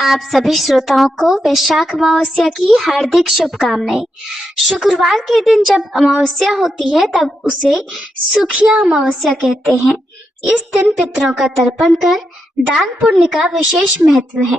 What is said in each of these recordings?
आप सभी श्रोताओं को वैशाख अमावस्या की हार्दिक शुभकामनाएं। शुक्रवार के दिन जब अमावस्या होती है तब उसे सुखिया अमावस्या कहते हैं। इस दिन पितरों का तर्पण कर दान पुण्य का विशेष महत्व है।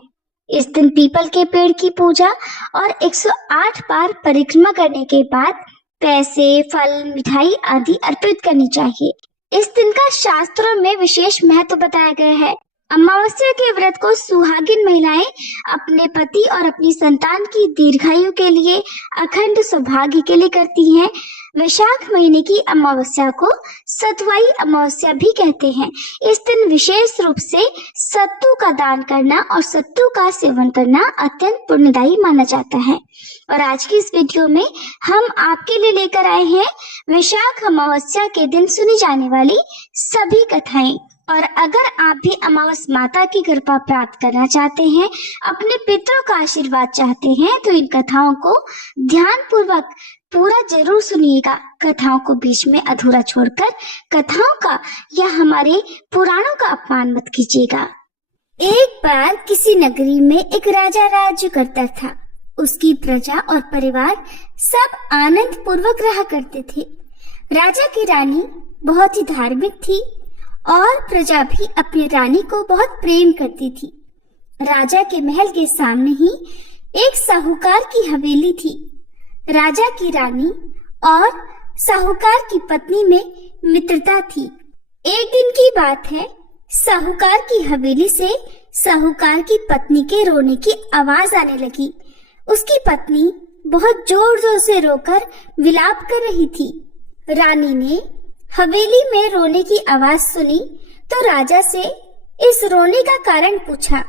इस दिन पीपल के पेड़ की पूजा और 108 बार परिक्रमा करने के बाद पैसे, फल, मिठाई आदि अर्पित करनी चाहिए। इस दिन का शास्त्रों में विशेष महत्व बताया गया है। अमावस्या के व्रत को सुहागिन महिलाएं अपने पति और अपनी संतान की दीर्घायु के लिए, अखंड सौभाग्य के लिए करती हैं। वैशाख महीने की अमावस्या को सतुवाई अमावस्या भी कहते हैं। इस दिन विशेष रूप से सत्तू का दान करना और सत्तू का सेवन करना अत्यंत पुण्यदायी माना जाता है। और आज की इस वीडियो में हम आपके लिए लेकर आए हैं वैशाख अमावस्या के दिन सुनी जाने वाली सभी कथाएं। और अगर आप भी अमावस माता की कृपा प्राप्त करना चाहते हैं, अपने पितरों का आशीर्वाद चाहते हैं, तो इन कथाओं को ध्यान पूर्वक पूरा जरूर सुनिएगा। कथाओं को बीच में अधूरा छोड़कर कथाओं का या हमारे पुराणों का अपमान मत कीजिएगा। एक बार किसी नगरी में एक राजा राज्य करता था। उसकी प्रजा और परिवार सब आनंद पूर्वक रहा करते थे। राजा की रानी बहुत ही धार्मिक थी और प्रजा भी अपनी रानी को बहुत प्रेम करती थी। राजा के महल के सामने ही एक साहूकार की हवेली थी। राजा की रानी और साहूकार की पत्नी में मित्रता थी। एक दिन की बात है, साहूकार की हवेली से साहूकार की पत्नी के रोने की आवाज आने लगी। उसकी पत्नी बहुत जोर जोर से रोकर विलाप कर रही थी। रानी ने हवेली में रोने की आवाज सुनी तो राजा से इस रोने का कारण पूछा।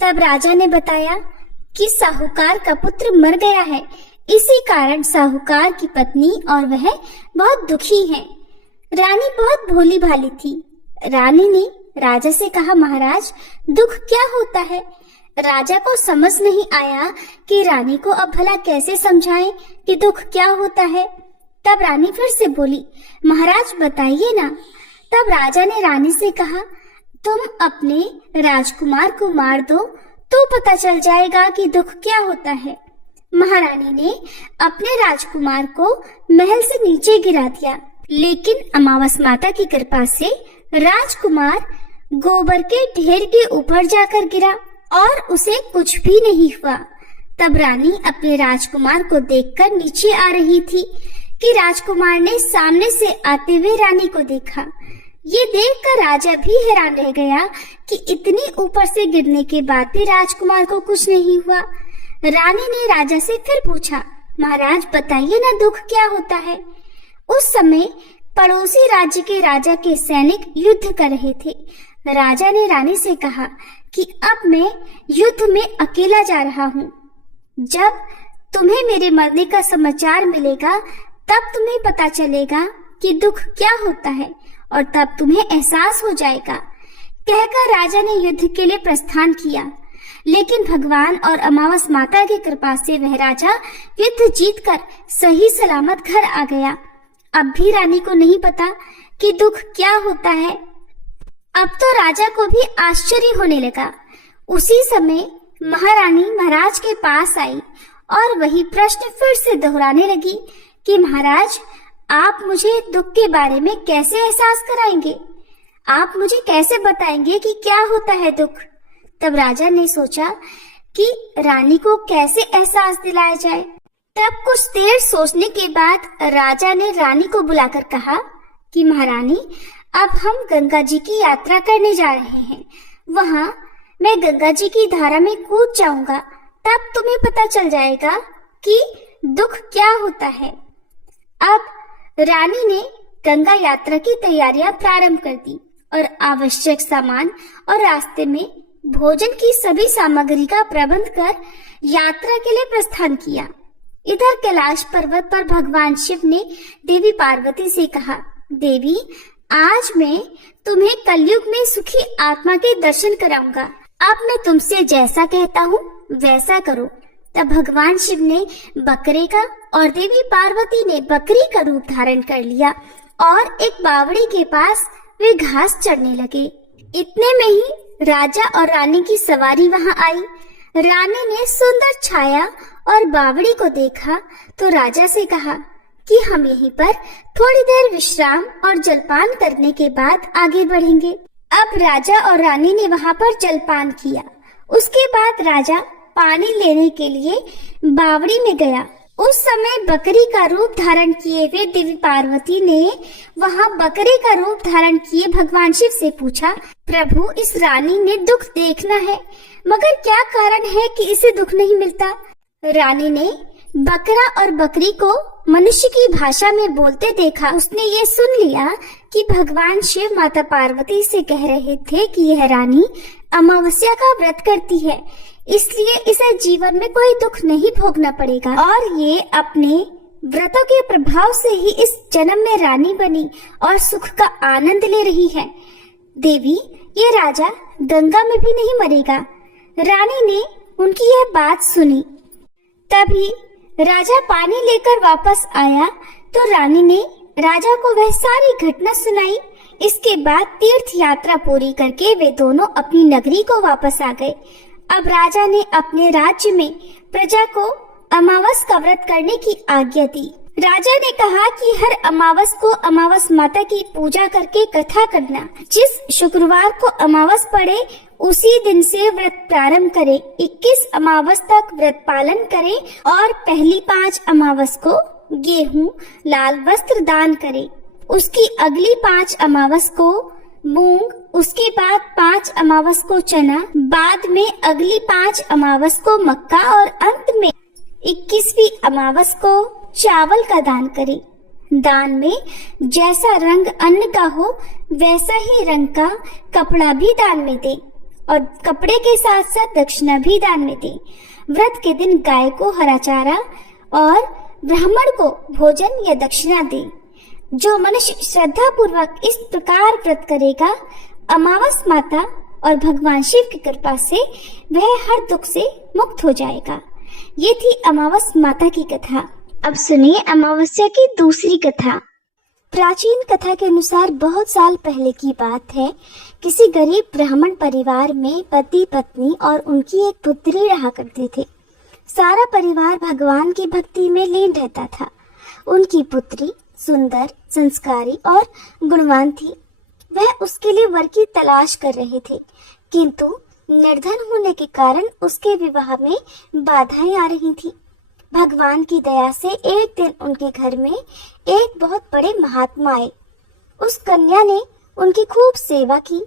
तब राजा ने बताया कि साहूकार का पुत्र मर गया है, इसी कारण साहूकार की पत्नी और वह बहुत दुखी हैं। रानी बहुत भोली भाली थी। रानी ने राजा से कहा, महाराज दुख क्या होता है? राजा को समझ नहीं आया कि रानी को अब भला कैसे समझाएं कि दुख क्या होता है। तब रानी फिर से बोली, महाराज बताइए ना। तब राजा ने रानी से कहा, तुम अपने राजकुमार को मार दो तो पता चल जाएगा कि दुख क्या होता है। महारानी ने अपने राजकुमार को महल से नीचे गिरा दिया, लेकिन अमावस माता की कृपा से राजकुमार गोबर के ढेर के ऊपर जाकर गिरा और उसे कुछ भी नहीं हुआ। तब रानी अपने राजकुमार को देखकर नीचे आ रही थी कि राजकुमार ने सामने से आते हुए रानी को देखा। ये देखकर राजा भी हैरान रह गया कि इतनी ऊपर से गिरने के बाद भी राजकुमार को कुछ नहीं हुआ। रानी ने राजा से फिर पूछा, महाराज बताइए ना दुख क्या होता है। उस समय पड़ोसी राज्य के राजा के सैनिक युद्ध कर रहे थे। राजा ने रानी से कहा कि अब मैं युद्ध में अकेला जा रहा हूँ। जब तुम्हें मेरे मरने का समाचार मिलेगा तब तुम्हें पता चलेगा कि दुख क्या होता है और तब तुम्हें एहसास हो जाएगा। कहकर राजा ने युद्ध के लिए प्रस्थान किया, लेकिन भगवान और अमावस माता की कृपा से वह राजा युद्ध जीतकर सही सलामत घर आ गया। अब भी रानी को नहीं पता कि दुख क्या होता है। अब तो राजा को भी आश्चर्य होने लगा। उसी समय महारानी महाराज के पास आई और वही प्रश्न फिर से दोहराने लगी कि महाराज आप मुझे दुख के बारे में कैसे एहसास कराएंगे? आप मुझे कैसे बताएंगे कि क्या होता है दुख? तब राजा ने सोचा कि रानी को कैसे एहसास दिलाया जाए। तब कुछ देर सोचने के बाद राजा ने रानी को बुलाकर कहा कि महारानी अब हम गंगा जी की यात्रा करने जा रहे हैं। वहाँ मैं गंगा जी की धारा में कूद जाऊंगा, तब तुम्हें पता चल जाएगा कि दुख क्या होता है। अब रानी ने गंगा यात्रा की तैयारियां प्रारंभ कर दी और आवश्यक सामान और रास्ते में भोजन की सभी सामग्री का प्रबंध कर यात्रा के लिए प्रस्थान किया। इधर कैलाश पर्वत पर भगवान शिव ने देवी पार्वती से कहा, देवी आज मैं तुम्हें कलयुग में सुखी आत्मा के दर्शन कराऊंगा। अब मैं तुमसे जैसा कहता हूँ वैसा करो। तब भगवान शिव ने बकरे का और देवी पार्वती ने बकरी का रूप धारण कर लिया और एक बावड़ी के पास वे घास चढ़ने लगे। इतने में ही राजा और रानी की सवारी वहां आई। रानी ने सुंदर छाया और बावड़ी को देखा तो राजा से कहा कि हम यहीं पर थोड़ी देर विश्राम और जलपान करने के बाद आगे बढ़ेंगे। अब राजा और रानी ने वहां पर जलपान किया। उसके बाद राजा पानी लेने के लिए बावड़ी में गया। उस समय बकरी का रूप धारण किए हुए देवी पार्वती ने वहां बकरे का रूप धारण किए भगवान शिव से पूछा, प्रभु, इस रानी ने दुख देखना है, मगर क्या कारण है कि इसे दुख नहीं मिलता? रानी ने बकरा और बकरी को मनुष्य की भाषा में बोलते देखा। उसने ये सुन लिया कि भगवान शिव माता पार्वती से कह रहे थे कि यह रानी अमावस्या का व्रत करती है, इसलिए इसे जीवन में कोई दुख नहीं भोगना पड़ेगा और ये अपने व्रतों के प्रभाव से ही इस जन्म में रानी बनी और सुख का आनंद ले रही है। देवी, ये राजा गंगा में भी नहीं मरेगा। रानी ने उनकी यह बात सुनी। तभी राजा पानी लेकर वापस आया तो रानी ने राजा को वह सारी घटना सुनाई। इसके बाद तीर्थ यात्रा पूरी करके वे दोनों अपनी नगरी को वापस आ गए। अब राजा ने अपने राज्य में प्रजा को अमावस का व्रत करने की आज्ञा दी। राजा ने कहा कि हर अमावस को अमावस माता की पूजा करके कथा करना। जिस शुक्रवार को अमावस पड़े उसी दिन से व्रत प्रारंभ करें। 21 अमावस तक व्रत पालन करें और पहली 5 अमावस को गेहूं, लाल वस्त्र दान करें। उसकी अगली 5 अमावस को मूंग, उसके बाद 5 अमावस को चना, बाद में अगली 5 अमावस को मक्का और अंत में 21वीं अमावस को चावल का दान करें। दान में जैसा रंग अन्न का हो वैसा ही रंग का कपड़ा भी दान में दें और कपड़े के साथ साथ दक्षिणा भी दान में दें। व्रत के दिन गाय को हरा चारा और ब्राह्मण को भोजन या दक्षिणा दें। जो मनुष्य श्रद्धा पूर्वक इस प्रकार व्रत करेगा, अमावस माता और भगवान शिव की कृपा से वह हर दुख से मुक्त हो जाएगा। ये थी अमावस माता की कथा। अब सुनिए अमावस्या की दूसरी कथा। प्राचीन कथा के अनुसार बहुत साल पहले की बात है। किसी गरीब ब्राह्मण परिवार में पति, पत्नी और उनकी एक पुत्री रहा करते थे। सारा परिवार भगवान की भक्ति में लीन रहता था। उनकी पुत्री सुंदर, संस्कारी और गुणवान थी। वह उसके लिए वर की तलाश कर रहे थे, किंतु निर्धन होने के कारण उसके विवाह में बाधाएं आ रही थी। भगवान की दया से एक दिन उनके घर में एक बहुत बड़े महात्मा आए। उस कन्या ने उनकी खूब सेवा की।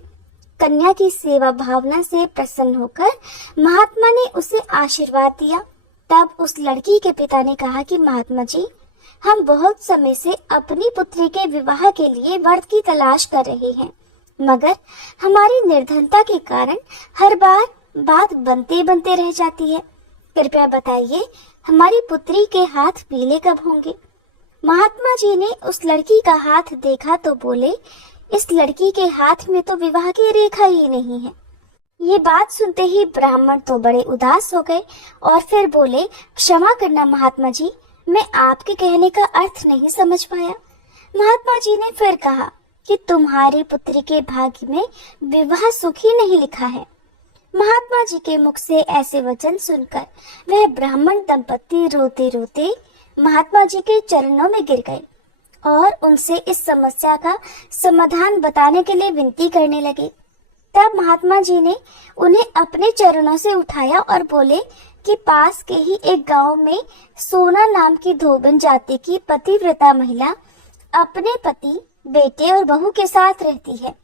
कन्या की सेवा भावना से प्रसन्न होकर महात्मा ने उसे आशीर्वाद दिया। तब उस लड़की के पिता ने कहा कि महात्मा जी, हम बहुत समय से अपनी पुत्री के विवाह के लिए वर की तलाश कर रहे हैं, मगर हमारी निर्धनता के कारण हर बार बात बनते बनते रह जाती है। कृपया बताइए, हमारी पुत्री के हाथ पीले कब होंगे? महात्मा जी ने उस लड़की का हाथ देखा तो बोले, इस लड़की के हाथ में तो विवाह की रेखा ही नहीं है। ये बात सुनते ही ब्राह्मण तो बड़े उदास हो गए और फिर बोले, क्षमा करना महात्मा जी, मैं आपके कहने का अर्थ नहीं समझ पाया। महात्मा जी ने फिर कहा कि तुम्हारी पुत्री के भाग्य में विवाह सुख ही नहीं लिखा है। महात्मा जी के मुख से ऐसे वचन सुनकर वह ब्राह्मण दंपति रोते रोते महात्मा जी के चरणों में गिर गए और उनसे इस समस्या का समाधान बताने के लिए विनती करने लगे। तब महात्मा जी ने उन्हें अपने चरणों से उठाया और बोले कि पास के ही एक गांव में सोना नाम की धोबन जाति की पतिव्रता महिला अपने पति, बेटे और बहू के साथ रहती है।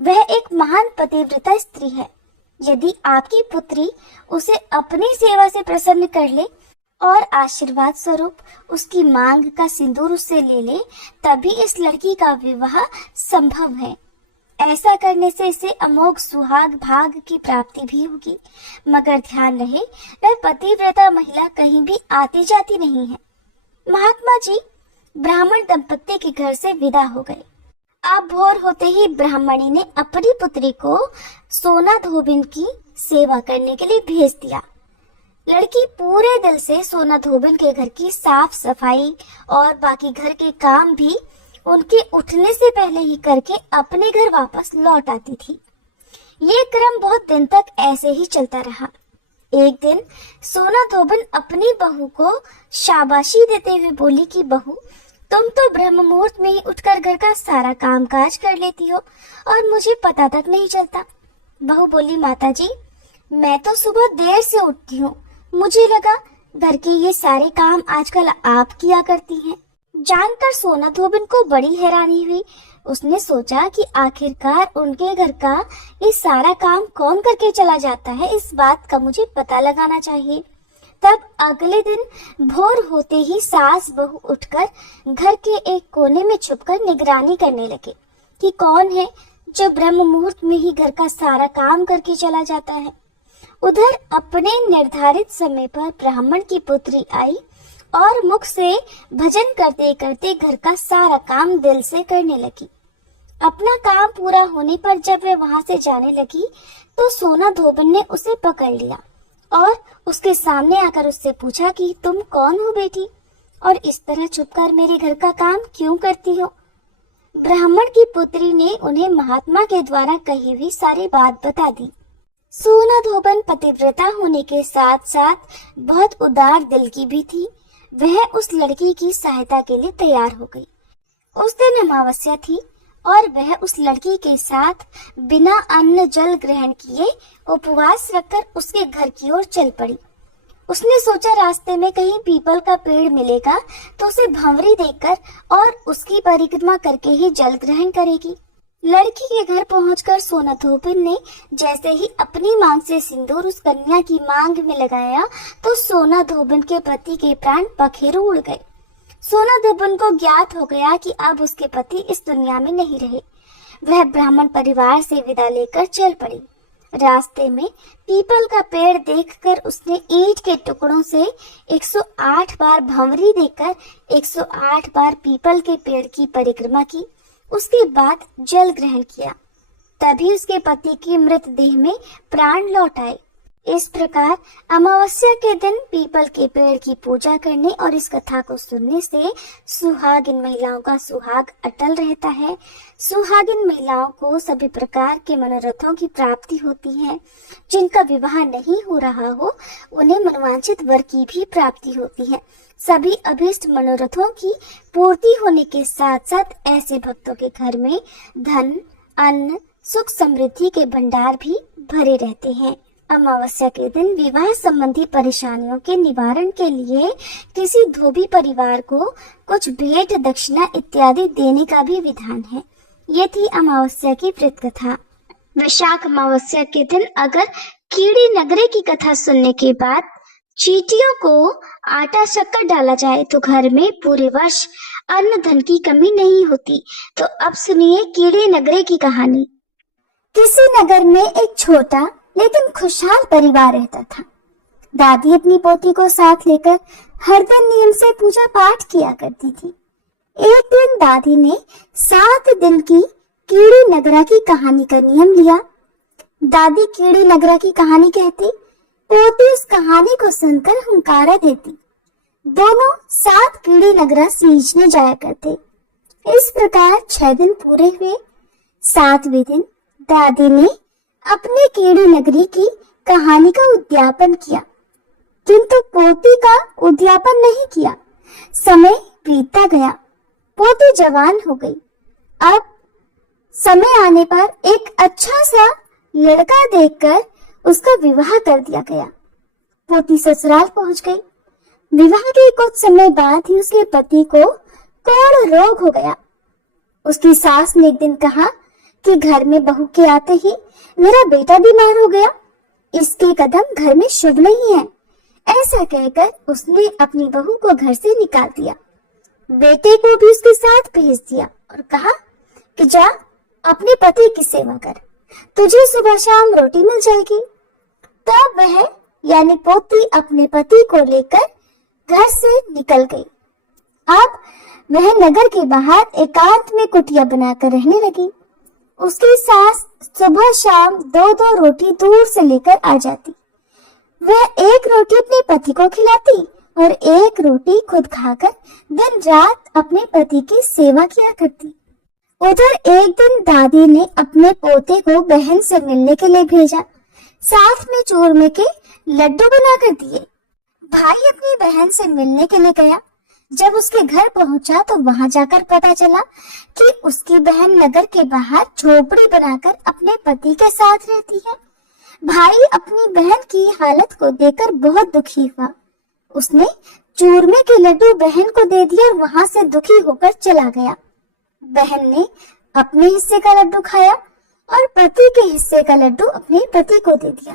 वह एक महान पतिव्रता स्त्री है। यदि आपकी पुत्री उसे अपनी सेवा से प्रसन्न कर ले और आशीर्वाद स्वरूप उसकी मांग का सिंदूर उससे ले ले, तभी इस लड़की का विवाह संभव है। ऐसा करने से इसे अमोघ सुहाग भाग की प्राप्ति भी होगी। मगर ध्यान रहे, वह पतिव्रता महिला कहीं भी आती जाती नहीं है। महात्मा जी ब्राह्मण दंपत्ति के घर से विदा हो गए। अब भोर होते ही ब्राह्मणी ने अपनी पुत्री को सोना धोबिन की सेवा करने के लिए भेज दिया। लड़की पूरे दिल से सोना धोबिन के घर की साफ सफाई और बाकी घर के काम भी उनके उठने से पहले ही करके अपने घर वापस लौट आती थी। ये क्रम बहुत दिन तक ऐसे ही चलता रहा। एक दिन सोना धोबन अपनी बहू को शाबाशी देते हुए बोली कि बहू, तुम तो ब्रह्म मुहूर्त में ही उठकर घर का सारा काम काज कर लेती हो और मुझे पता तक नहीं चलता। बहू बोली, माता जी, मैं तो सुबह देर से उठती हूँ, मुझे लगा घर के ये सारे काम आजकल आप किया करती हैं। जानकर सोना धोबन को बड़ी हैरानी हुई। उसने सोचा कि आखिरकार उनके घर का ये सारा काम कौन करके चला जाता है, इस बात का मुझे पता लगाना चाहिए। तब अगले दिन भोर होते ही सास बहू उठकर घर के एक कोने में छुपकर निगरानी करने लगे कि कौन है जो ब्रह्म मुहूर्त में ही घर का सारा काम करके चला जाता है। उधर अपने निर्धारित समय पर ब्राह्मण की पुत्री आई और मुख से भजन करते करते घर का सारा काम दिल से करने लगी। अपना काम पूरा होने पर जब वह वहां से जाने लगी तो सोना धोबन ने उसे पकड़ लिया और उसके सामने आकर उससे पूछा कि तुम कौन हो बेटी, और इस तरह छुपकर मेरे घर का काम क्यों करती हो। ब्राह्मण की पुत्री ने उन्हें महात्मा के द्वारा कही हुई सारी बात बता दी। सोना धोबन पतिव्रता होने के साथ साथ बहुत उदार दिल की भी थी। वह उस लड़की की सहायता के लिए तैयार हो गई। उस दिन अमावस्या थी और वह उस लड़की के साथ बिना अन्न जल ग्रहण किए उपवास रखकर उसके घर की ओर चल पड़ी। उसने सोचा रास्ते में कहीं पीपल का पेड़ मिलेगा तो उसे भंवरी देकर और उसकी परिक्रमा करके ही जल ग्रहण करेगी। लड़की के घर पहुंचकर सोना धोबन ने जैसे ही अपनी मांग से सिंदूर उस कन्या की मांग में लगाया तो सोना धोबन के पति के प्राण पखेरु उड़ गए। सोना धोबन को ज्ञात हो गया कि अब उसके पति इस दुनिया में नहीं रहे। वह ब्राह्मण परिवार से विदा लेकर चल पड़ी। रास्ते में पीपल का पेड़ देखकर उसने ईंट के टुकड़ों से 108 बार भंवरी देकर 108 बार पीपल के पेड़ की परिक्रमा की। उसके बाद जल ग्रहण किया। तभी उसके पति की मृतदेह में प्राण लौट आए। इस प्रकार अमावस्या के दिन पीपल के पेड़ की पूजा करने और इस कथा को सुनने से सुहागिन महिलाओं का सुहाग अटल रहता है। सुहागिन महिलाओं को सभी प्रकार के मनोरथों की प्राप्ति होती है। जिनका विवाह नहीं हो रहा हो उन्हें मनोवांछित वर की भी प्राप्ति होती है। सभी अभीष्ट मनोरथों की पूर्ति होने के साथ साथ ऐसे भक्तों के घर में धन, अन्न, सुख समृद्धि के भंडार भी भरे रहते हैं। अमावस्या के दिन विवाह संबंधी परेशानियों के निवारण के लिए किसी धोबी परिवार को कुछ भेंट, दक्षिणा इत्यादि देने का भी विधान है। ये थी अमावस्या की व्रत कथा। वैशाख अमावस्या के दिन अगर कीड़ी नगरे की कथा सुनने के बाद चींटियों को आटा शक्कर डाला जाए तो घर में पूरे वर्ष अन्न धन की कमी नहीं होती। तो अब सुनिए कीड़े नगरे की कहानी। किसी नगर में एक छोटा लेकिन खुशहाल परिवार रहता था। दादी अपनी पोती को साथ लेकर हर दिन नियम से पूजा पाठ किया करती थी। एक दिन दादी ने 7 दिन की कीड़ी नगरा की कहानी का नियम लिया। दादी कीड़ी नगरा की कहानी कहती, पोती उस कहानी को सुनकर हुंकारा देती। दोनों 7 कीड़ी नगरा सींचने जाया करते। इस प्रकार 6 दिन पूरे हुए। 7वें दिन दादी ने अपने कीड़ी नगरी की कहानी का उद्यापन किया, किंतु पोती का उद्यापन नहीं किया। समय बीतता गया, पोती जवान हो गई। अब समय आने पर एक अच्छा सा लड़का देखकर उसका विवाह कर दिया गया। पोती ससुराल पहुंच गई। विवाह के कुछ समय बाद ही उसके पति को कोढ़ रोग हो गया। उसकी सास ने एक दिन कहा कि घर में बहू के आते ही मेरा बेटा बीमार हो गया, इसके कदम घर में शुभ नहीं है। ऐसा कहकर उसने अपनी बहू को घर से निकाल दिया। बेटे को भी उसके साथ भेज दिया और कहा कि जा अपने पति की सेवा कर, तुझे सुबह शाम रोटी मिल जाएगी। तब वह यानी पोती अपने पति को लेकर घर से निकल गई। अब वह नगर के बाहर एकांत में कुटिया बनाकर रहने लगी। उसकी सास सुबह शाम 2-2 रोटी दूर से लेकर आ जाती। वह एक रोटी अपने पति को खिलाती और एक रोटी खुद खाकर दिन रात अपने पति की सेवा किया करती। उधर एक दिन दादी ने अपने पोते को बहन से मिलने के लिए भेजा। साथ में चूरमे के लड्डू बनाकर दिए। भाई अपनी बहन से मिलने के लिए गया। जब उसके घर पहुंचा तो वहां जाकर पता चला कि उसकी बहन नगर के बाहर झोपड़ी बनाकर अपने पति के साथ रहती है। भाई अपनी बहन की हालत को देखकर बहुत दुखी हुआ। उसने चूरमे के लड्डू बहन को दे दिए और वहां से दुखी होकर चला गया। बहन ने अपने हिस्से का लड्डू खाया और पति के हिस्से का लड्डू अपने पति को दे दिया।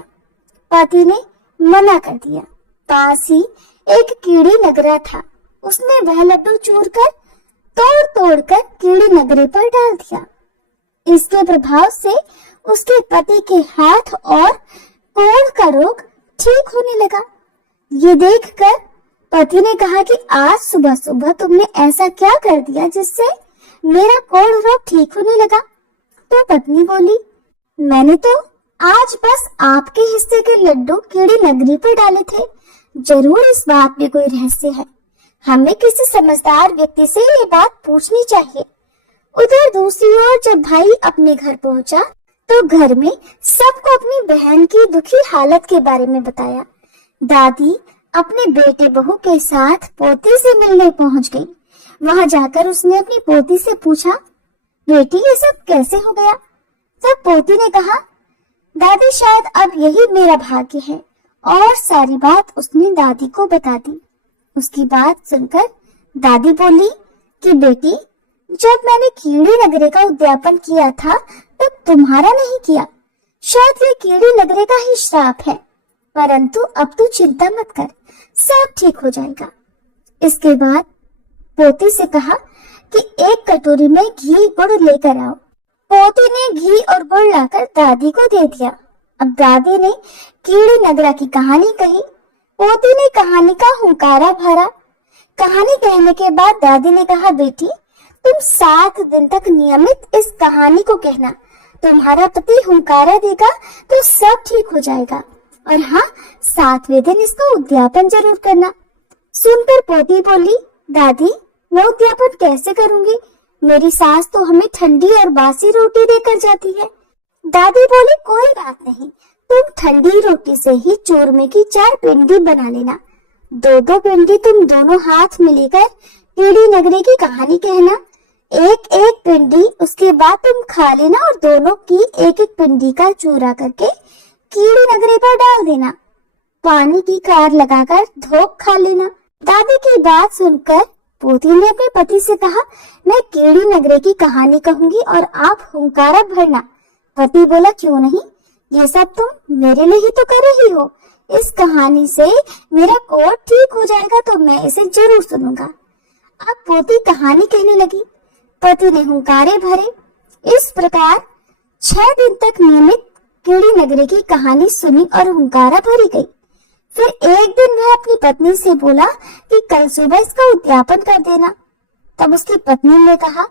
पति ने मना कर दिया। पास ही एक कीड़ी नगरा था। उसने वह लड्डू चूर कर तोड़ तोड़ कर कीड़ी नगरे पर डाल दिया। इसके प्रभाव से उसके पति के हाथ और कोढ़ का रोग ठीक होने लगा। ये देखकर पति ने कहा कि आज सुबह सुबह तुमने ऐसा क्या कर दिया जिससे मेरा कोढ़ रोग ठीक होने लगा। तो पत्नी बोली, मैंने तो आज बस आपके हिस्से के लड्डू कीड़ी नगरी पर डाले थे। जरूर इस बात में कोई रहस्य है। हमें किसी समझदार व्यक्ति से ये बात पूछनी चाहिए। उधर दूसरी ओर जब भाई अपने घर पहुंचा तो घर में सबको अपनी बहन की दुखी हालत के बारे में बताया। दादी अपने बेटे बहू के साथ पोती से मिलने पहुंच गई। वहां जाकर उसने अपनी पोती से पूछा, बेटी ये सब कैसे हो गया? तब पोती ने कहा, दादी शायद अब यही मेरा भाग्य है। और सारी बात उसने दादी को बता दी। उसकी बात सुनकर दादी बोली कि बेटी, जब मैंने कीड़ी नगरे का उद्यापन किया था तब तुम्हारा नहीं किया। शायद ये कीड़ी नगरे का ही श्राप है, परंतु अब तू चिंता मत कर, सब ठीक हो जाएगा। इसके बाद पोती से कहा कि एक कटोरी में घी गुड़ लेकर आओ। पोती ने घी और गुड़ लाकर दादी को दे दिया। अब दादी ने कीड़ी नगरा की कहानी कही। पोती ने कहानी का हुंकारा भरा। कहानी कहने के बाद दादी ने कहा, बेटी तुम 7 दिन तक नियमित इस कहानी को कहना। तुम्हारा पति हुंकारा देगा तो सब ठीक हो जाएगा। और हाँ, 7वें दिन इसका उद्यापन जरूर करना। सुनकर पोती बोली, दादी मैं उद्यापन कैसे करूंगी? मेरी सास तो हमें ठंडी और बासी रोटी देकर जाती है। दादी बोली, कोई बात नहीं, तुम ठंडी रोटी से ही चूरमे की 4 पिंडी बना लेना। 2-2 पिंडी तुम दोनों हाथ में लेकर कीड़ी नगरी की कहानी कहना। एक एक पिंडी उसके बाद तुम खा लेना और दोनों की एक एक पिंडी का चूरा करके कीड़ी नगरी पर डाल देना। पानी की कार लगाकर धोख खा लेना। दादी की बात सुनकर पोती ने अपने पति से कहा, मैं कीड़ी नगरी की कहानी कहूंगी और आप हुंकारा भरना। पति बोला, क्यों नहीं, ये सब तुम मेरे लिए ही तो कर रही हो। इस कहानी से मेरा कोढ़ ठीक हो जाएगा तो मैं इसे जरूर सुनूंगा। अब पोती कहानी कहने लगी। पति ने हुंकारे भरे। इस प्रकार 6 दिन तक नियमित कीड़ी नगरी की कहानी सुनी और हुंकारा भरी गई। फिर एक दिन वह अपनी पत्नी से बोला कि कल सुबह इसका उद्यापन कर देना। तब उसकी पत्नी ने कहा,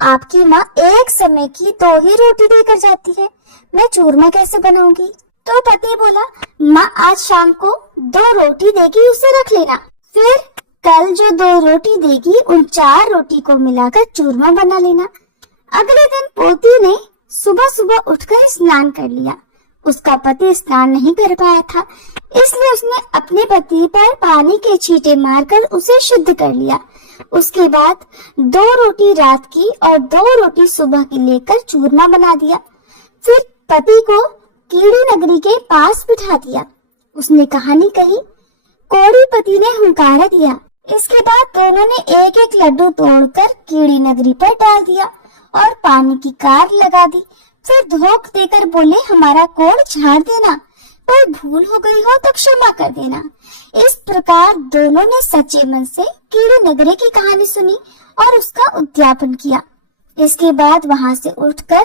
आपकी माँ एक समय की 2 ही रोटी देकर जाती है, मैं चूरमा कैसे बनाऊंगी? तो पति बोला, माँ आज शाम को 2 रोटी देगी, उसे रख लेना। फिर कल जो 2 रोटी देगी उन 4 रोटी को मिलाकर चूरमा बना लेना। अगले दिन पोती ने सुबह सुबह उठकर स्नान कर लिया। उसका पति स्नान नहीं कर पाया था, इसलिए उसने अपने पति पर पानी के छींटे मारकर उसे शुद्ध कर लिया। उसके बाद 2 रोटी रात की और 2 रोटी सुबह की लेकर चूरमा बना दिया। फिर पति को कीड़ी नगरी के पास बिठा दिया। उसने कहानी कही। कोढ़ी पति ने हुंकारा दिया। इसके बाद दोनों ने एक एक लड्डू तोड़कर कीड़ी नगरी पर डाल दिया और पानी की कार लगा दी। फिर धोख देकर बोले, हमारा कोढ़ झाड़ देना, कोई भूल हो गई हो तो क्षमा कर देना। इस प्रकार दोनों ने सच्चे मन से कीड़ी नगरी की कहानी सुनी और उसका उद्यापन किया। इसके बाद वहां से उठकर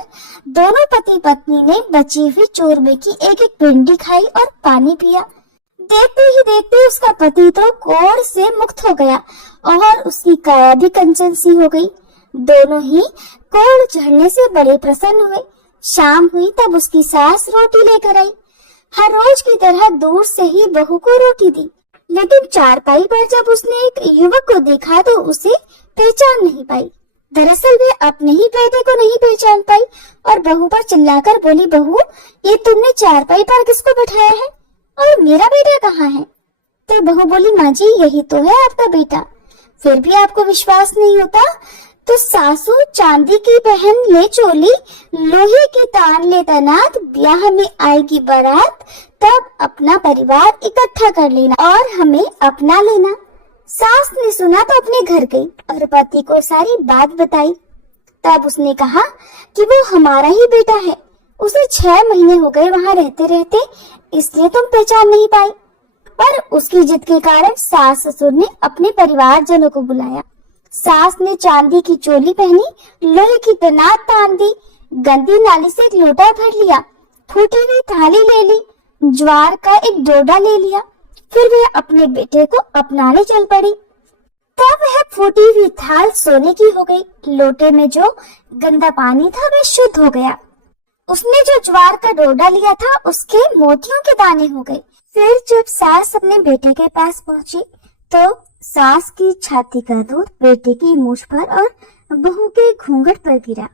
दोनों पति पत्नी ने बची हुई चूरमे की एक एक पिंडी खाई और पानी पिया। देखते ही देखते उसका पति तो कोढ़ से मुक्त हो गया और उसकी काया भी कंचन सी हो गई। दोनों ही कोढ़ झड़ने से बड़े प्रसन्न हुए। शाम हुई तब उसकी सास रोटी लेकर आई। हर रोज की तरह दूर से ही बहू को रोटी दी, लेकिन चारपाई पर जब उसने एक युवक को देखा तो उसे पहचान नहीं पाई। दरअसल वे अपने ही बेटे को नहीं पहचान पाई और बहू पर चिल्लाकर बोली, बहू ये तुमने चारपाई पर किसको बैठाया है और मेरा बेटा कहाँ है? तो बहू बोली, माँ जी यही तो है आपका बेटा, फिर भी आपको विश्वास नहीं होता तो सासू चांदी की पहन ले चोली, लोहे की तान ले तनात, ब्याह में आएगी बारात, तब अपना परिवार इकट्ठा कर लेना और हमें अपना लेना। सास ने सुना तो अपने घर गई और पति को सारी बात बताई। तब उसने कहा कि वो हमारा ही बेटा है, उसे 6 महीने हो गए वहाँ रहते रहते, इसलिए तुम पहचान नहीं पाई। पर उसकी जिद के कारण सास ससुर ने अपने परिवार जनों को बुलाया। सास ने चांदी की चोली पहनी, लोहे की तनात तान दी, गंदी नाली से एक लोटा भर लिया, फूटी हुई थाली ले ली, ज्वार का एक डोडा ले लिया, फिर वह अपने बेटे को अपनाने चल पड़ी। तब वह फूटी हुई थाल सोने की हो गई, लोटे में जो गंदा पानी था वह शुद्ध हो गया। उसने जो ज्वार का डोडा लिया था उसके मोतियों के दाने हो गए। फिर जब सास अपने बेटे के पास पहुंची तो सास की छाती का दूध बेटे की मूछ पर और बहू के घूंघट पर गिरा।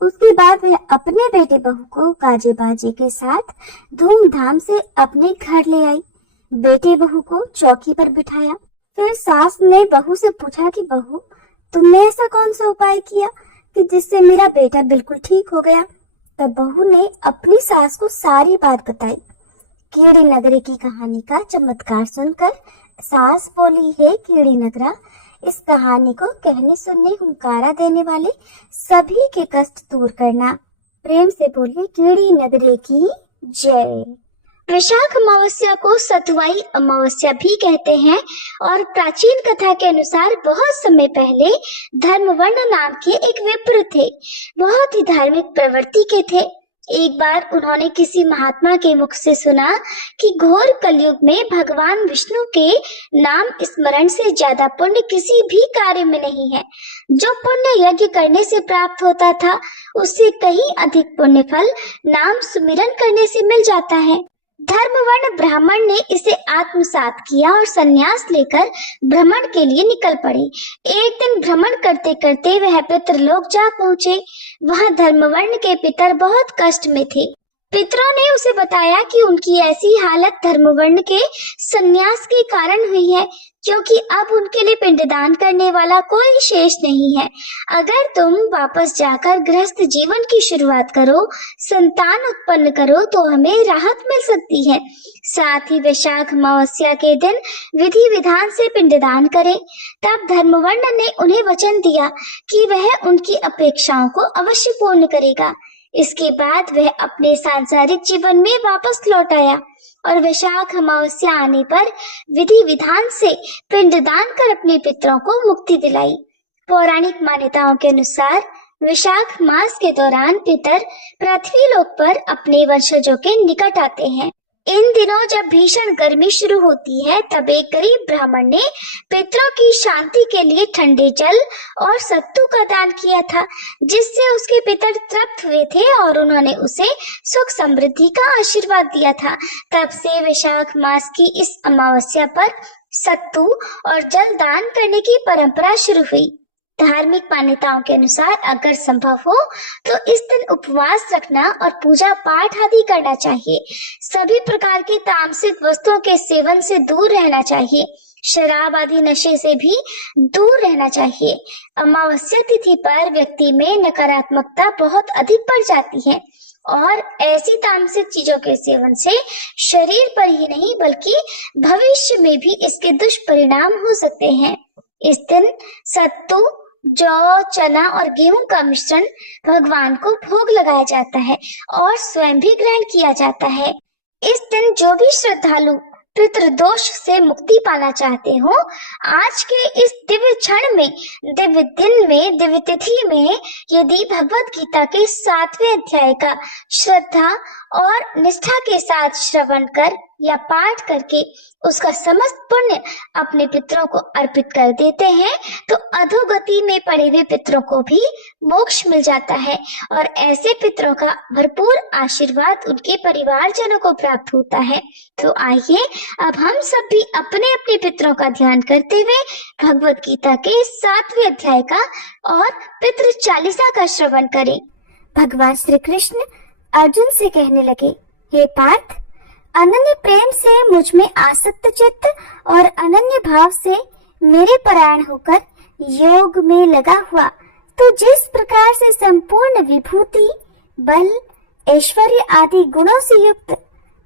उसके बाद वह अपने बेटे बहू को गाजे बाजे के साथ धूमधाम से अपने घर ले आई। बेटे बहू को चौकी पर बिठाया। फिर सास ने बहू से पूछा कि बहू तुमने ऐसा कौन सा उपाय किया कि जिससे मेरा बेटा बिल्कुल ठीक हो गया? तब बहू ने अपनी सास को सारी बात बताई। कीड़ी नगरे की कहानी का चमत्कार सुनकर सास बोली, हे कीड़ी नगरा, इस कहानी को कहने सुनने हुंकारा देने वाले सभी के कष्ट दूर करना। प्रेम से बोलिए कीड़ी नगरे की जय। वैशाख अमावस्या को सतुवाई अमावस्या भी कहते हैं और प्राचीन कथा के अनुसार बहुत समय पहले धर्मवर्ण नाम के एक विप्र थे। बहुत ही धार्मिक प्रवृत्ति के थे। एक बार उन्होंने किसी महात्मा के मुख से सुना कि घोर कलयुग में भगवान विष्णु के नाम स्मरण से ज्यादा पुण्य किसी भी कार्य में नहीं है। जो पुण्य यज्ञ करने से प्राप्त होता था उससे कहीं अधिक पुण्य फल नाम सुमिरन करने से मिल जाता है। धर्मवर्ण ब्राह्मण ने इसे आत्मसात किया और संन्यास लेकर भ्रमण के लिए निकल पड़े। एक दिन भ्रमण करते करते वह पितृलोक जा पहुँचे। वहाँ धर्मवर्ण के पितर बहुत कष्ट में थे। पितरों ने उसे बताया कि उनकी ऐसी हालत धर्मवर्ण के संन्यास के कारण हुई है, क्योंकि अब उनके लिए पिंडदान करने वाला कोई शेष नहीं है। अगर तुम वापस जाकर गृहस्थ जीवन की शुरुआत करो, संतान उत्पन्न करो तो हमें राहत मिल सकती है। साथ ही वैशाख अमावस्या के दिन विधि विधान से पिंडदान करें। तब धर्मवर्ण ने उन्हें वचन दिया कि वह उनकी अपेक्षाओं को अवश्य पूर्ण करेगा। इसके बाद वह अपने सांसारिक जीवन में वापस लौट आया और वैशाख अमावस्या आने पर विधि विधान से पिंडदान कर अपने पितरों को मुक्ति दिलाई। पौराणिक मान्यताओं के अनुसार वैशाख मास के दौरान पितर पृथ्वी लोक पर अपने वंशजों के निकट आते हैं। इन दिनों जब भीषण गर्मी शुरू होती है तब एक गरीब ब्राह्मण ने पितरों की शांति के लिए ठंडे जल और सत्तू का दान किया था, जिससे उसके पितर तृप्त हुए थे और उन्होंने उसे सुख समृद्धि का आशीर्वाद दिया था। तब से वैशाख मास की इस अमावस्या पर सत्तू और जल दान करने की परंपरा शुरू हुई। धार्मिक मान्यताओं के अनुसार अगर संभव हो तो इस दिन उपवास रखना और पूजा पाठ आदि करना चाहिए। सभी प्रकार के तामसिक वस्तुओं के सेवन से दूर रहना चाहिए। शराब आदि नशे से भी दूर रहना चाहिए। अमावस्या तिथि पर व्यक्ति में नकारात्मकता बहुत अधिक बढ़ जाती है और ऐसी तामसिक चीजों के सेवन से शरीर पर ही नहीं बल्कि भविष्य में भी इसके दुष्परिणाम हो सकते हैं। इस दिन सत्तू, जौ, चना और गेहूं का मिश्रण भगवान को भोग लगाया जाता है और स्वयं भी ग्रहण किया जाता है। इस दिन जो भी श्रद्धालु पितृदोष से मुक्ति पाना चाहते हो, आज के इस दिव्य क्षण में, दिव्य दिन में, दिव्य तिथि में यदि भगवत गीता के 7वें अध्याय का श्रद्धा और निष्ठा के साथ श्रवण कर या पाठ करके उसका समस्त पुण्य अपने पितरों को अर्पित कर देते हैं तो अधोगति में पड़े हुए पितरों को भी मोक्ष मिल जाता है और ऐसे पितरों का भरपूर आशीर्वाद उनके परिवारजनों को प्राप्त होता है। तो आइए अब हम सब भी अपने अपने पितरों का ध्यान करते हुए भगवत गीता के 7वें अध्याय का और पितृ चालीसा का श्रवण करें। भगवान श्री कृष्ण अर्जुन से कहने लगे, हे पार्थ, अनन्य प्रेम से मुझ में आसक्त चित्त और अनन्य भाव से मेरे परायण होकर योग में लगा हुआ तो जिस प्रकार से संपूर्ण विभूति, बल, ऐश्वर्य आदि गुणों से युक्त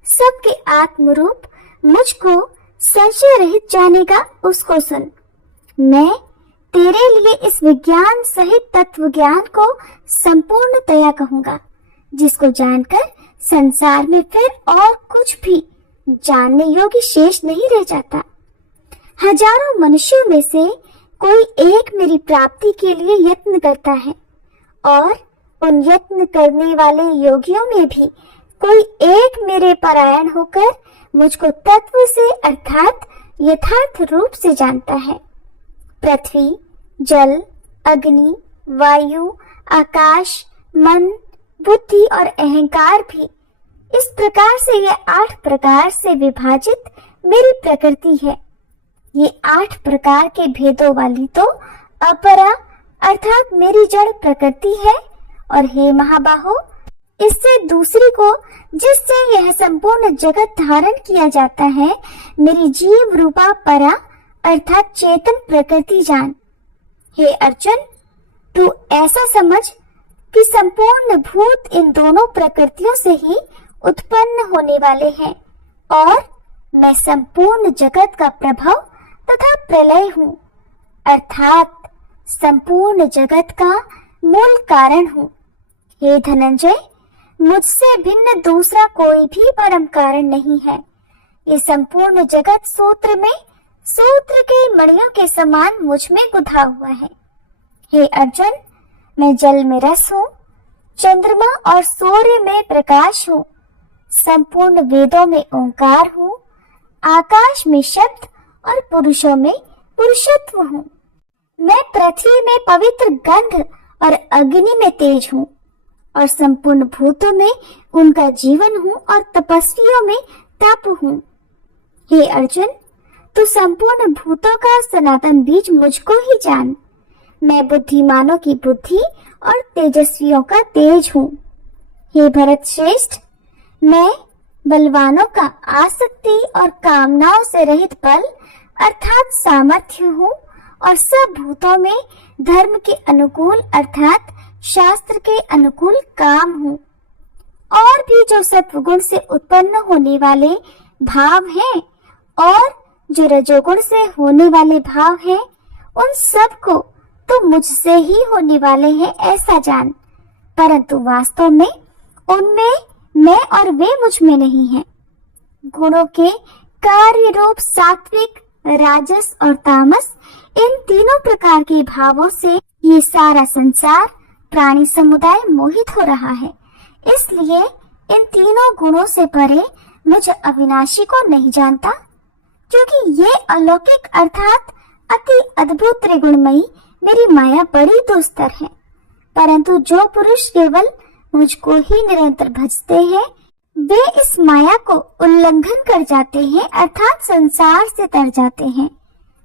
सबके आत्मरूप मुझको संशय रहित जानेगा, उसको सुन। मैं तेरे लिए इस विज्ञान सहित तत्व ज्ञान को संपूर्णतया कहूंगा, जिसको जानकर संसार में फिर और कुछ भी जानने योग्य शेष नहीं रह जाता। हजारों मनुष्यों में से कोई एक मेरी प्राप्ति के लिए यत्न करता है और उन यत्न करने वाले योगियों में भी कोई एक मेरे परायण होकर मुझको तत्व से अर्थात यथार्थ रूप से जानता है। पृथ्वी, जल, अग्नि, वायु, आकाश, मन, बुद्धि और अहंकार भी इस प्रकार से ये 8 प्रकार से विभाजित मेरी प्रकृति है। ये 8 प्रकार के भेदों वाली तो अपरा अर्थात मेरी जड़ प्रकृति है और हे महाबाहो, इससे दूसरी को जिससे यह संपूर्ण जगत धारण किया जाता है मेरी जीव रूपा परा अर्थात चेतन प्रकृति जान। हे अर्जुन, तू ऐसा समझ कि संपूर्ण भूत इन दोनों प्रकृतियों से ही उत्पन्न होने वाले हैं और मैं संपूर्ण जगत का प्रभव तथा प्रलय हूँ अर्थात संपूर्ण जगत का मूल कारण हूँ। हे धनंजय, मुझसे भिन्न दूसरा कोई भी परम कारण नहीं है। ये संपूर्ण जगत सूत्र के मणियों के समान मुझ में गुथा हुआ है। हे अर्जुन, मैं जल में रस हूँ, चंद्रमा और सूर्य में प्रकाश हूँ, संपूर्ण वेदों में ओंकार हूँ, आकाश में शब्द और पुरुषों में पुरुषत्व हूँ। मैं पृथ्वी में पवित्र गंध और अग्नि में तेज हूँ और संपूर्ण भूतों में उनका जीवन हूँ और तपस्वियों में तप हूँ। हे अर्जुन, तू संपूर्ण भूतों का सनातन बीज मुझको ही जान। मैं बुद्धिमानों की बुद्धि और तेजस्वियों का तेज हूँ। हे भरत श्रेष्ठ, मैं बलवानों का आसक्ति और कामनाओं से रहित बल अर्थात सामर्थ्य हूँ और सब भूतों में धर्म के अनुकूल अर्थात शास्त्र के अनुकूल काम हूँ। और भी जो सत्वगुण से उत्पन्न होने वाले भाव हैं और जो रजोगुण से होने वाले भाव हैं, उन सब को तो मुझसे ही होने वाले हैं ऐसा जान, परंतु वास्तव में उनमें मैं और वे मुझ में नहीं हैं। गुणों के कार्य रूप सात्विक, राजस और तामस, इन तीनों प्रकार के भावों से ये सारा संसार प्राणी समुदाय मोहित हो रहा है। इसलिए इन तीनों गुणों से परे मुझ अविनाशी को नहीं जानता, क्योंकि ये अलौकिक अर्थात अति अद्भुत त्रिगुणमयी मेरी माया बड़ी दुस्तर है। परंतु जो पुरुष केवल मुझको ही निरंतर भजते हैं, वे इस माया को उल्लंघन कर जाते हैं अर्थात संसार से तर जाते हैं।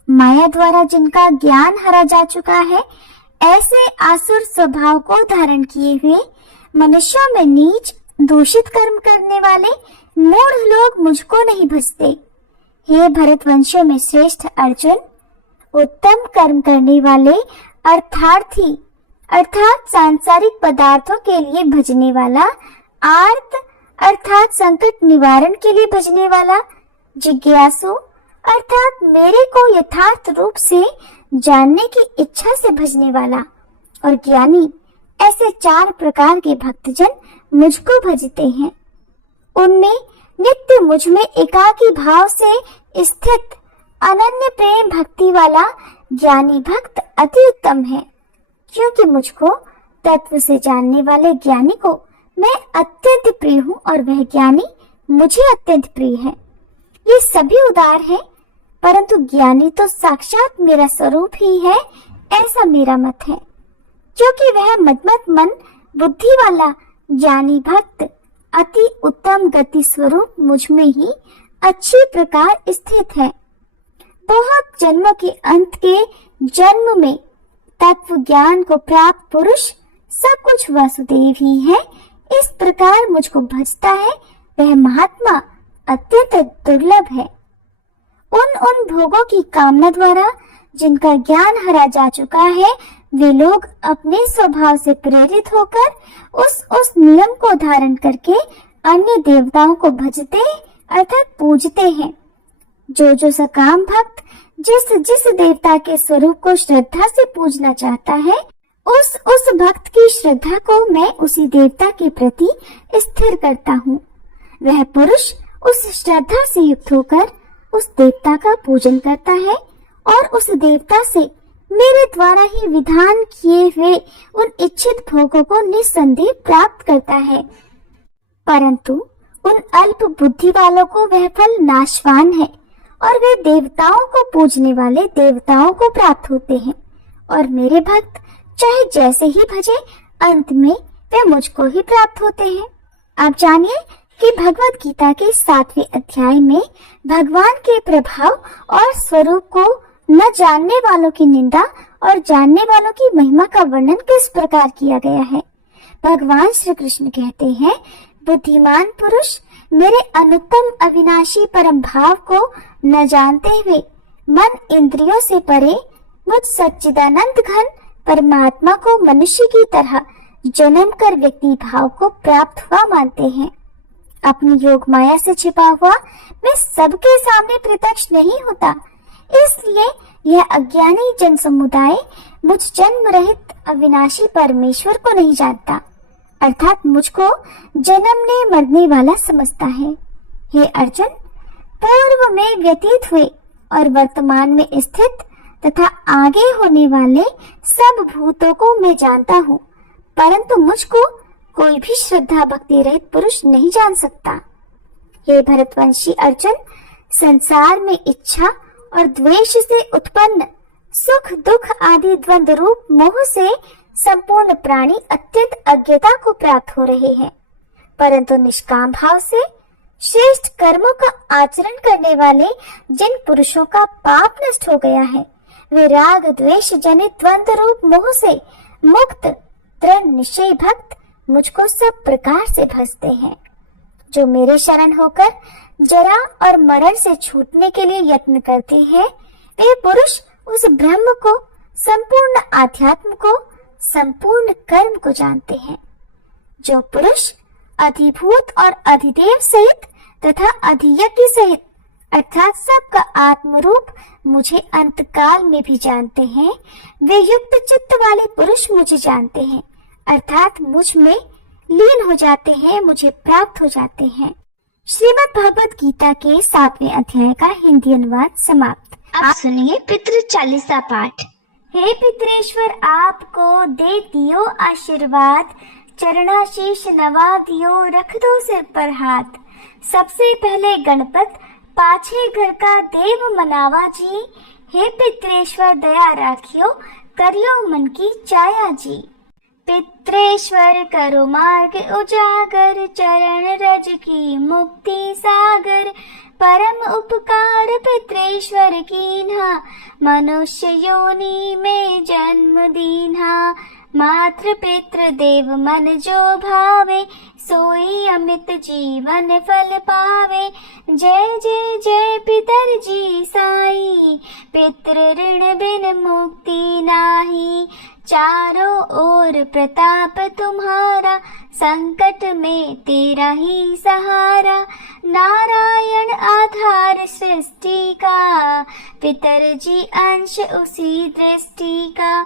माया द्वारा जिनका ज्ञान हरा जा चुका है, ऐसे आसुर स्वभाव को धारण किए हुए मनुष्यों में नीच दूषित कर्म करने वाले मूढ़ लोग मुझको नहीं भजते। हे भरतवंशियों में श्रेष्ठ अर्जुन, उत्तम कर्म करने वाले अर्थार्थी अर्थात सांसारिक पदार्थों के लिए भजने वाला, आर्त अर्थात संकट निवारण के लिए भजने वाला, जिज्ञासु अर्थात मेरे को यथार्थ रूप से जानने की इच्छा से भजने वाला और ज्ञानी, ऐसे 4 प्रकार के भक्तजन मुझको भजते हैं। उनमें नित्य मुझ में एकाकी भाव से स्थित अनन्य प्रेम भक्ति वाला ज्ञानी भक्त अति उत्तम है, क्योंकि मुझको तत्व से जानने वाले ज्ञानी को मैं अत्यंत प्रिय हूँ और वह ज्ञानी मुझे अत्यंत प्रिय है। ये सभी उदार हैं, परंतु ज्ञानी तो साक्षात मेरा स्वरूप ही है, ऐसा मेरा मत है। क्योंकि वह मदमत मन बुद्धि वाला ज्ञानी भक्त अति उत्तम गति स्वरूप मुझ में ही अच्छी प्रकार स्थित है। बहुत जन्मों के अंत के जन्म में तत्व ज्ञान को प्राप्त पुरुष सब कुछ वासुदेव ही है, इस प्रकार मुझको भजता है, वह महात्मा अत्यंत दुर्लभ है। उन भोगों की कामना द्वारा जिनका ज्ञान हरा जा चुका है, वे लोग अपने स्वभाव से प्रेरित होकर उस नियम को धारण करके अन्य देवताओं को भजते अर्थात पूजते हैं। जो सकाम भक्त जिस देवता के स्वरूप को श्रद्धा से पूजना चाहता है, उस भक्त की श्रद्धा को मैं उसी देवता के प्रति स्थिर करता हूँ। वह पुरुष उस श्रद्धा से युक्त होकर उस देवता का पूजन करता है और उस देवता से मेरे द्वारा ही विधान किए हुए उन इच्छित भोगों को निस्संदेह प्राप्त करता है। परंतु उन अल्प बुद्धि वालों को वह फल नाशवान है और वे देवताओं को पूजने वाले देवताओं को प्राप्त होते हैं, और मेरे भक्त चाहे जैसे ही भजे, अंत में वे मुझको ही प्राप्त होते हैं। आप जानिए कि भगवत गीता के 7वें अध्याय में भगवान के प्रभाव और स्वरूप को न जानने वालों की निंदा और जानने वालों की महिमा का वर्णन किस प्रकार किया गया है। भगवान श्री कृष्ण कहते हैं, बुद्धिमान पुरुष मेरे अनुत्तम अविनाशी परम भाव को न जानते हुए मन इंद्रियों से परे मुझ सच्चिदानंद घन परमात्मा को मनुष्य की तरह जन्म कर व्यक्ति भाव को प्राप्त हुआ मानते हैं। अपनी योग माया से छिपा हुआ मैं सबके सामने प्रत्यक्ष नहीं होता, इसलिए यह अज्ञानी जन समुदाय मुझ जन्म रहित अविनाशी परमेश्वर को नहीं जानता, अर्थात मुझको जन्मने मरने वाला समझता है। हे अर्जुन, पूर्व में व्यतीत हुए और वर्तमान में स्थित तथा आगे होने वाले सब भूतों को मैं जानता हूँ, परंतु मुझको कोई भी श्रद्धा भक्ति रहित पुरुष नहीं जान सकता। हे भरतवंशी अर्जुन, संसार में इच्छा और द्वेष से उत्पन्न सुख दुख आदि द्वंद्व रूप मोह से संपूर्ण प्राणी अत्यंत अज्ञता को प्राप्त हो रहे हैं, परंतु निष्काम भाव से श्रेष्ठ कर्मों का आचरण करने वाले जिन पुरुषों का पाप नष्ट हो गया है, वे राग द्वेष जनित द्वंद्व रूप मोह से मुक्त दृढ़ निश्चय भक्त मुझको सब प्रकार से भजते हैं। जो मेरे शरण होकर जरा और मरण से छूटने के लिए यत्न करते हैं, वे पुरुष उस ब्रह्म को, संपूर्ण आध्यात्म को, संपूर्ण कर्म को जानते हैं। जो पुरुष अधिभूत और अधिदेव सहित तथा अधियज्ञ सहित अर्थात सबका आत्मरूप मुझे अंतकाल में भी जानते हैं, वे युक्त चित्त वाले पुरुष मुझे जानते हैं, अर्थात मुझ में लीन हो जाते हैं, मुझे प्राप्त हो जाते हैं। श्रीमद् भगवत गीता के 7वें अध्याय का हिंदी अनुवाद समाप्त। आप सुनिए पितृ चालीसा पाठ। हे पितरेश्वर, आपको दे दियो आशीर्वाद, चरणाशीष नवा दियो, रख दो सिर पर हाथ। सबसे पहले गणपत, पाछे घर का देव मनावा जी। हे पितरेश्वर दया राखियो, करियो मन की चाया जी। पितरेश्वर करो मार्ग उजागर, चरण रज की मुक्ति सागर। परम उपकार पितरेश्वर कीन्हा, मनुष्य योनि में जन्म दीन्हा। मातृ पितृ देव मन जो भावे, सोई अमित जीवन फल पावे। जय जय जय पितर जी साई, पितृ ऋण बिन मुक्ति नाही। चारों ओर प्रताप तुम्हारा, संकट में तेरा ही सहारा। नारायण आधार सृष्टि का, पितर जी अंश उसी दृष्टि का।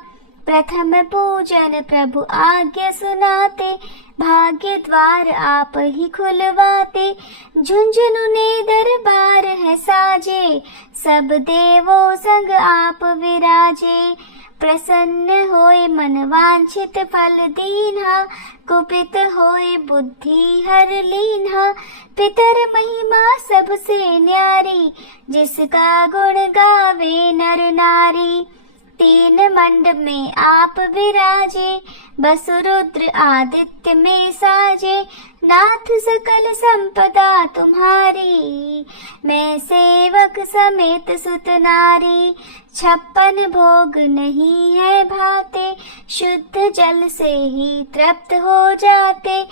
प्रथम पूजन प्रभु आज्ञा सुनाते, भाग्य द्वार आप ही खुलवाते। झुंझुनुने दरबार है साजे, सब देवों संग आप विराजे। प्रसन्न होए मन वांछित फल दीन्हा, कुपित होए बुद्धि हर लीन्हा। पितर महिमा सबसे न्यारी, जिसका गुण गावे नर नारी। तीन मंड में आप विराजे, बसु रुद्र आदित्य में साजे। नाथ सकल संपदा तुम्हारी, मैं सेवक समेत सुत नारी। 56 भोग नहीं है भाते, शुद्ध जल से ही तृप्त हो जाते।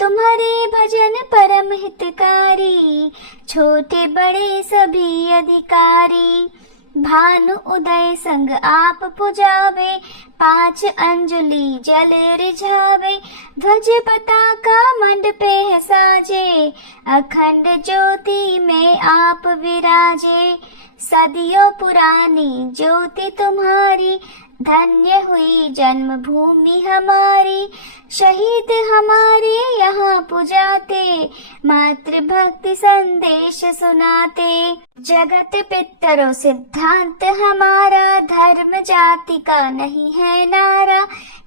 तुम्हारे भजन परम हितकारी, छोटे बड़े सभी अधिकारी। भानु उदय संग आप पुजावे, 5 अंजलि जल रिझावे। ध्वज पताका मंडपे साजे, अखंड ज्योति में आप विराजे। सदियों पुरानी ज्योति तुम्हारी, धन्य हुई जन्म भूमि हमारी। शहीद हमारे यहाँ पुजाते, मातृभक्ति संदेश सुनाते। जगत पितरों सिद्धांत हमारा, धर्म जाति का नहीं है नारा।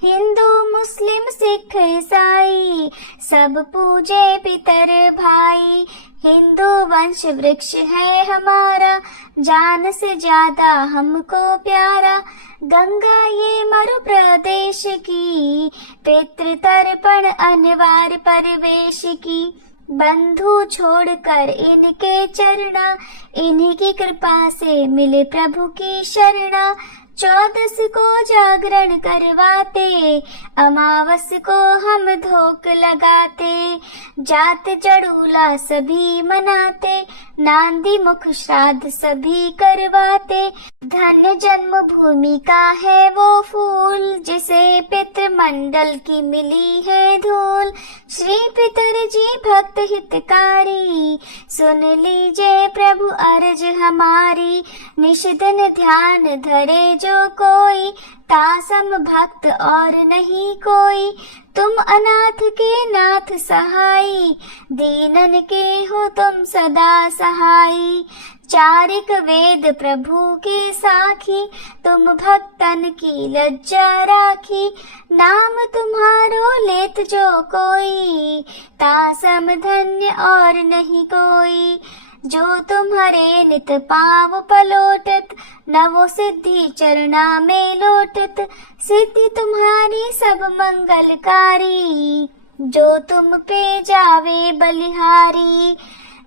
हिंदू मुस्लिम सिख ईसाई, सब पूजे पितर भाई। हिंदू वंश वृक्ष है हमारा, जान से ज्यादा हमको प्यारा। गंगा ये मरु प्रदेश की, पितृ तर्पण अनिवार्य परिवेश की। बंधु छोड़कर इनके चरणा, इन्हीं की कृपा से मिले प्रभु की शरणा। 14 को जागरण करवाते, अमावस को हम धोक लगाते। जात जड़ूला सभी मनाते, नांदी मुख श्राद्ध सभी करवाते। धन्य जन्म भूमि का है वो फूल, जिसे पितृ मंडल की मिली है धूल। श्री पितर जी भक्त हितकारी, सुन लीजिए प्रभु अर्ज हमारी। निशिदिन ध्यान धरे जो कोई, तासम भक्त और नहीं कोई। तुम अनाथ के नाथ सहाई, दीनन के हो तुम सदा सहाई। चारिक वेद प्रभु के साखी, तुम भक्तन की लज्जा राखी। नाम तुम्हारो लेत जो कोई, तासम धन्य और नहीं कोई। जो तुम्हारे नित पाव पलोटत, नवो सिद्धि चरना में लोटत। सिद्धि तुम्हारी सब मंगलकारी, जो तुम पे जावे बलिहारी।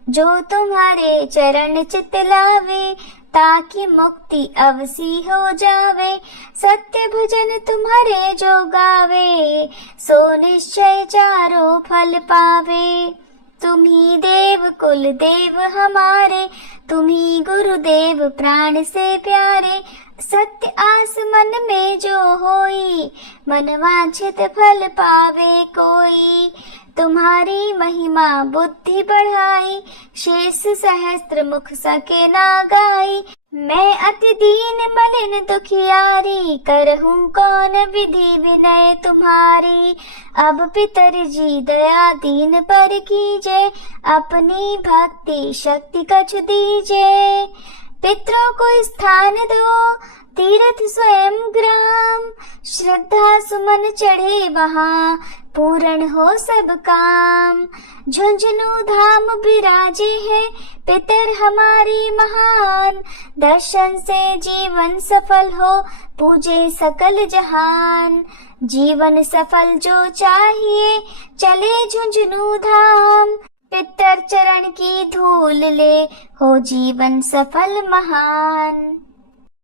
जो तुम्हारे चरण चितलावे, ताकि मुक्ति अवसी हो जावे। सत्य भजन तुम्हारे जो गावे, सो निश्चय चारों फल पावे। तुम्ही देव कुल देव हमारे, तुम्ही गुरुदेव प्राण से प्यारे। सत्य आस मन में जो होई, मन वांछित फल पावे कोई। तुम्हारी महिमा बुद्धि बढ़ाई, शेष सहस्त्र मुख सके ना गाई। मैं अति दीन मलिन दुखियारी, करहूँ कौन विधि विनय तुम्हारी। अब पितर जी दया दीन पर कीजे, अपनी भक्ति शक्ति कछ दीजे। पितरों को स्थान दो, तीर्थ स्वयं ग्राम। श्रद्धा सुमन चढ़े वहाँ, पूर्ण हो सब काम। झुंझुनू धाम विराजे हैं, पितर हमारी महान। दर्शन से जीवन सफल हो, पूजे सकल जहान। जीवन सफल जो चाहिए, चले झुंझुनू धाम। पितर चरण की धूल ले, हो जीवन सफल महान।